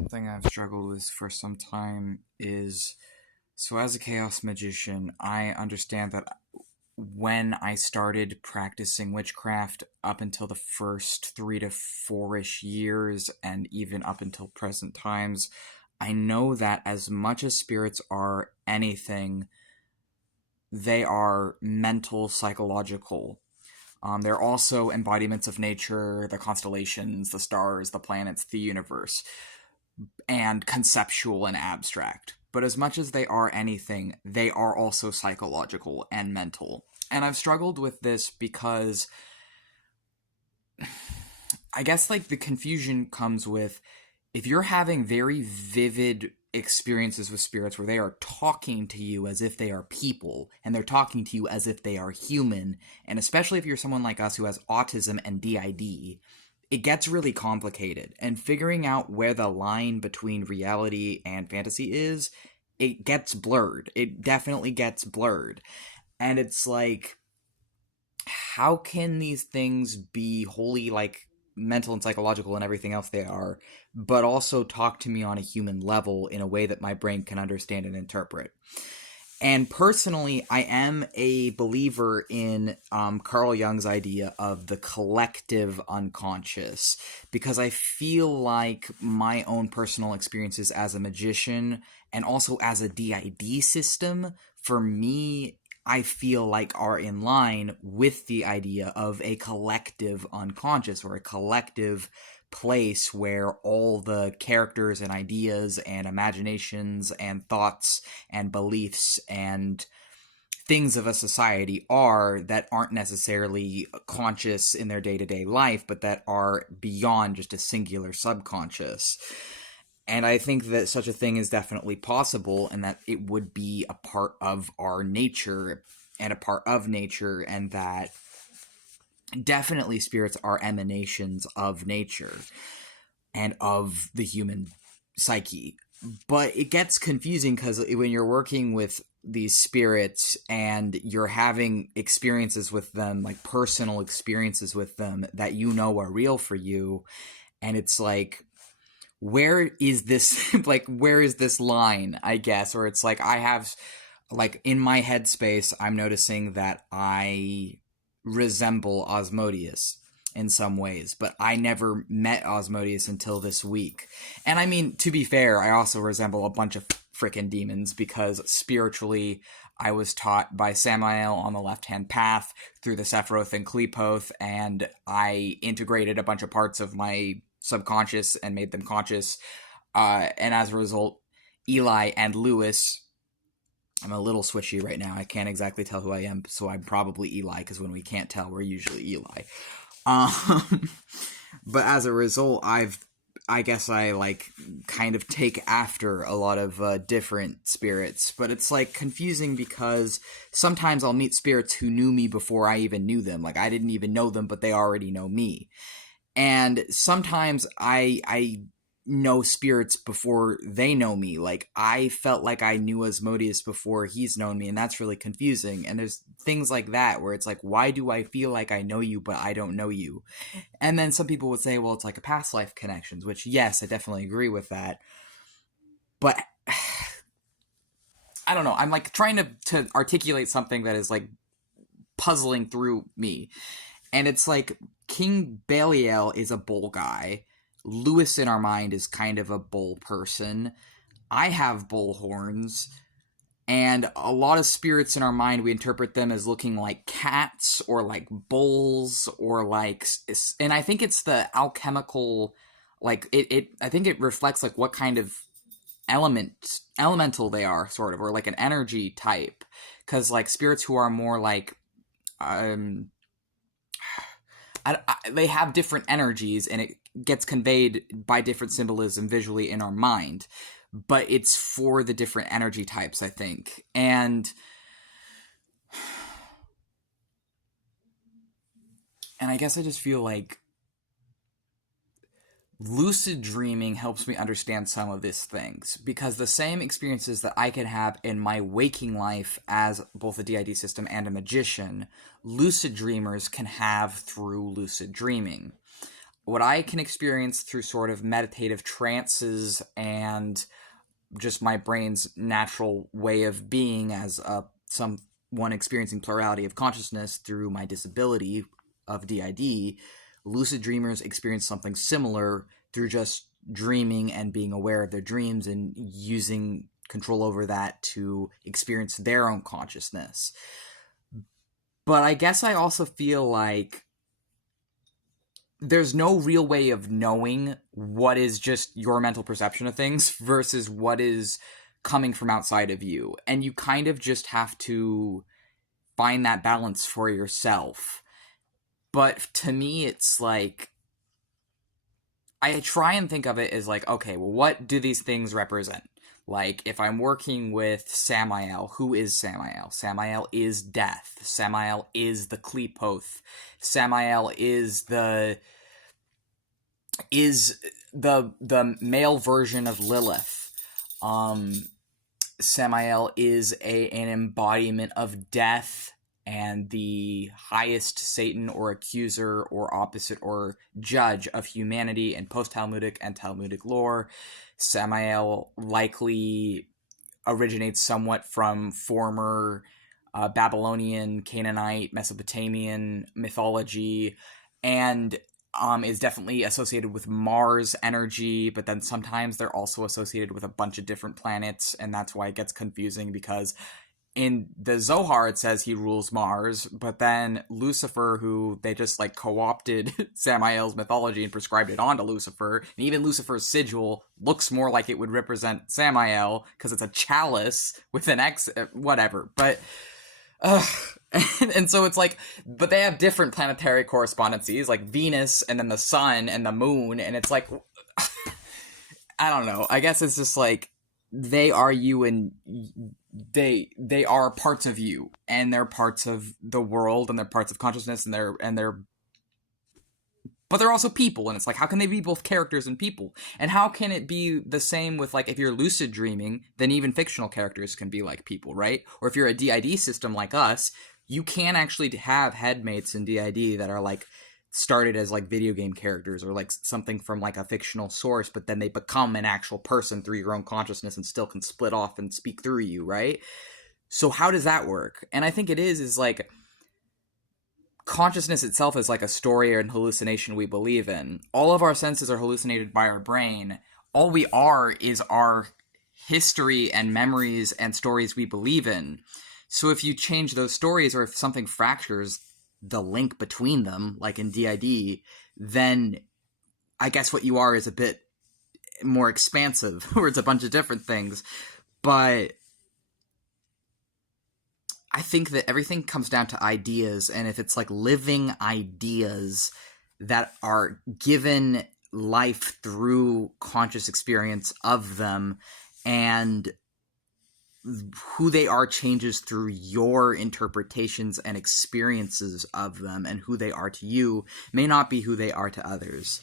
something I've struggled with for some time is so as a chaos magician, I understand that when I started practicing witchcraft up until the first 3 to 4-ish years and even up until present times, I know that as much as spirits are anything, they are mental, psychological. They're also embodiments of nature, the constellations, the stars, the planets, the universe, and conceptual and abstract. But as much as they are anything, they are also psychological and mental. And I've struggled with this because I guess like the confusion comes with if you're having very vivid experiences with spirits where they are talking to you as if they are people and they're talking to you as if they are human, and especially if you're someone like us who has autism and DID, it gets really complicated. And figuring out where the line between reality and fantasy is, it gets blurred. It definitely gets blurred. And it's like, how can these things be wholly like mental and psychological and everything else they are, but also talk to me on a human level in a way that my brain can understand and interpret? And personally, I am a believer in Carl Jung's idea of the collective unconscious, because I feel like my own personal experiences as a magician and also as a DID system, for me, I feel like are in line with the idea of a collective unconscious, or a collective place where all the characters and ideas and imaginations and thoughts and beliefs and things of a society are that aren't necessarily conscious in their day-to-day life, but that are beyond just a singular subconscious. And I think that such a thing is definitely possible, and that it would be a part of our nature and a part of nature, and that definitely spirits are emanations of nature and of the human psyche. But it gets confusing because when you're working with these spirits and you're having experiences with them, like personal experiences with them that you know are real for you, and it's like, where is this like where is this line, I guess? Or it's like I have, like, in my headspace, I'm noticing that I resemble Osmodius in some ways, but I never met Osmodius until this week. And I mean, to be fair, I also resemble a bunch of frickin' demons, because spiritually I was taught by Samael on the left-hand path through the Sephiroth and Qlipoth, and I integrated a bunch of parts of my subconscious and made them conscious. And as a result, Eli and Lewis, I'm a little switchy right now. I can't exactly tell who I am, so I'm probably Eli, because when we can't tell, we're usually Eli. Um, but as a result, I guess I like kind of take after a lot of different spirits, but it's like confusing because sometimes I'll meet spirits who knew me before I even knew them. Like I didn't even know them, but they already know me. And sometimes I know spirits before they know me. Like I felt like I knew Asmodeus before he's known me, and that's really confusing. And there's things like that where it's like, why do I feel like I know you but I don't know you? And then some people would say, well, it's like a past life connections, which yes, I definitely agree with that. But I don't know. I'm like trying to articulate something that is like puzzling through me. And it's like King Belial is a bull guy. Lewis in our mind is kind of a bull person. I have bull horns. And a lot of spirits in our mind, we interpret them as looking like cats or like bulls or like... And I think it's the alchemical... Like, I think it reflects like what kind of elemental they are, sort of, or like an energy type. Because like spirits who are more like... they have different energies, and it gets conveyed by different symbolism visually in our mind, but it's for the different energy types, I think. And I guess I just feel like lucid dreaming helps me understand some of these things, because the same experiences that I could have in my waking life as both a DID system and a magician, lucid dreamers can have through lucid dreaming. what I can experience through sort of meditative trances and just my brain's natural way of being as someone experiencing plurality of consciousness through my disability of DID, lucid dreamers experience something similar through just dreaming and being aware of their dreams and using control over that to experience their own consciousness. But I guess I also feel like there's no real way of knowing what is just your mental perception of things versus what is coming from outside of you. And you kind of just have to find that balance for yourself. But to me, it's like, I try and think of it as like, okay, well, what do these things represent? Like, if I'm working with Samael, who is Samael? Samael is death. Samael is the Qlipoth. Samael is the male version of Lilith. Samael is an embodiment of death and the highest Satan or accuser or opposite or judge of humanity in post-Talmudic and Talmudic lore. Samael likely originates somewhat from former Babylonian, Canaanite, Mesopotamian mythology, and is definitely associated with Mars energy, but then sometimes they're also associated with a bunch of different planets, and that's why it gets confusing, because in the Zohar it says he rules Mars, but then Lucifer, who they just like co-opted Samael's mythology and prescribed it onto Lucifer, and even Lucifer's sigil looks more like it would represent Samael because it's a chalice with an X, whatever. But and so it's like, but they have different planetary correspondencies, like Venus and then the sun and the moon, and it's like, I don't know. I guess it's just like they are you, and they are parts of you, and they're parts of the world, and they're parts of consciousness, and they're but they're also people, and it's like, how can they be both characters and people? And how can it be the same with, like, if you're lucid dreaming, then even fictional characters can be like people, right? Or if you're a DID system like us, you can actually have headmates in DID that are like started as like video game characters or like something from like a fictional source, but then they become an actual person through your own consciousness and still can split off and speak through you, right? So how does that work? And I think it is like consciousness itself is like a story or an hallucination we believe in. All of our senses are hallucinated by our brain. All we are is our history and memories and stories we believe in. So if you change those stories, or if something fractures the link between them, like in DID, then I guess what you are is a bit more expansive, where it's a bunch of different things. But I think that everything comes down to ideas, and if it's like living ideas that are given life through conscious experience of them, and who they are changes through your interpretations and experiences of them, and who they are to you may not be who they are to others.